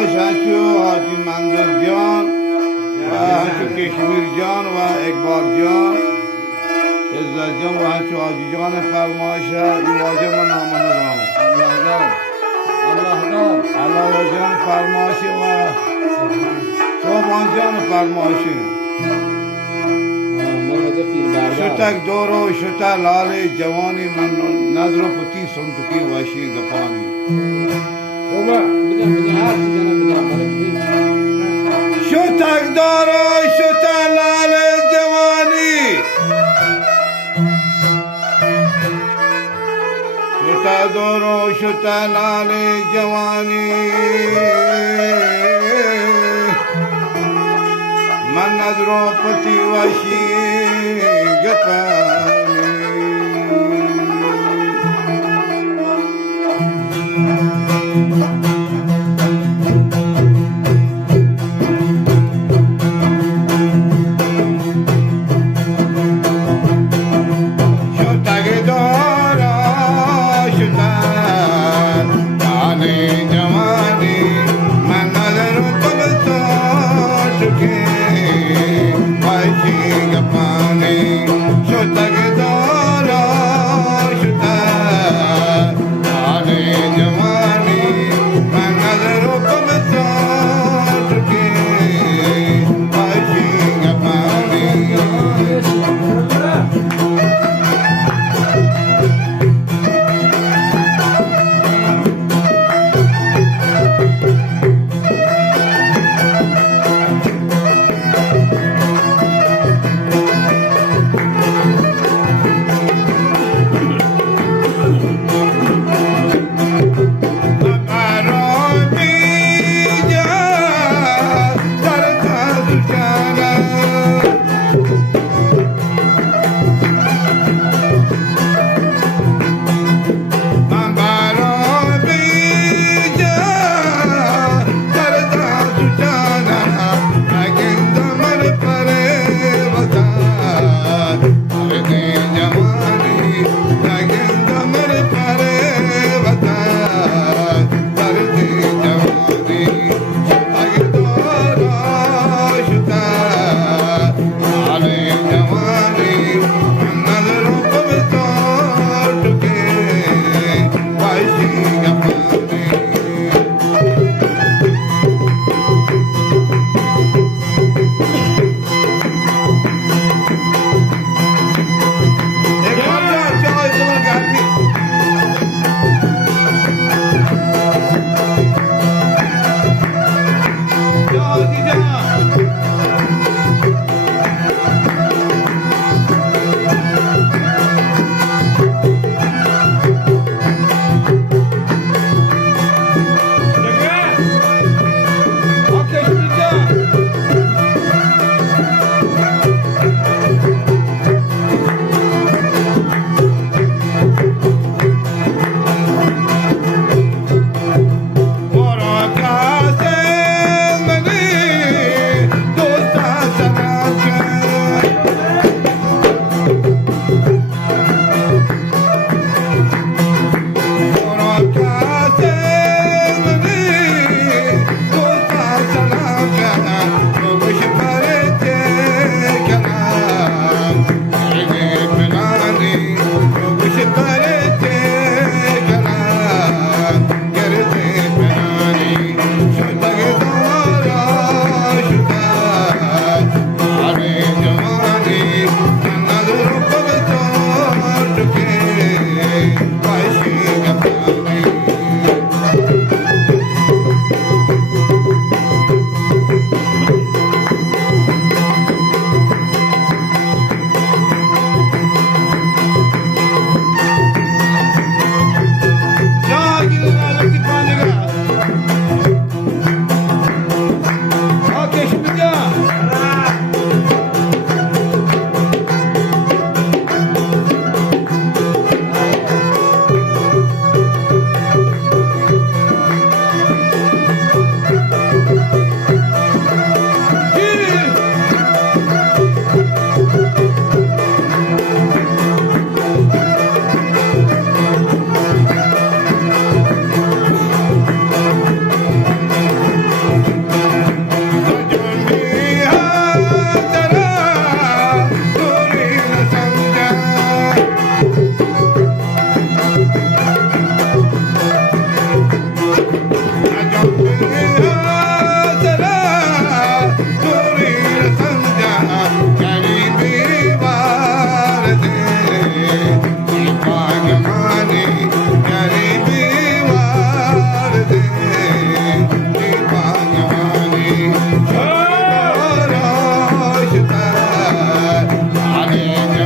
فرمایش هستو حاجی منظور جان و هستو کشمیر جان و اقبال جان عزت جان و هستو حاجی جان فرمایش این واجه من نام ندارم الله جان فرمایشی و صوبان جان فرمایشی شتک دورو شتا لال جوانی من نظر پتی سنتکی واشی گپانی شتک دورو شتا لال جوانی شتا دورو شتا لال جوانی من نظر پتی واشی گپانی شتک دورا شتا لال جوانی من نظر پتی واشی گپانی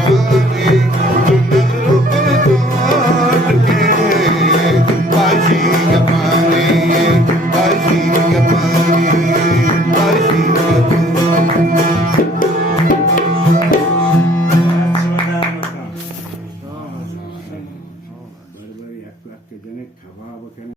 बरोबर एक जणे खावा बघा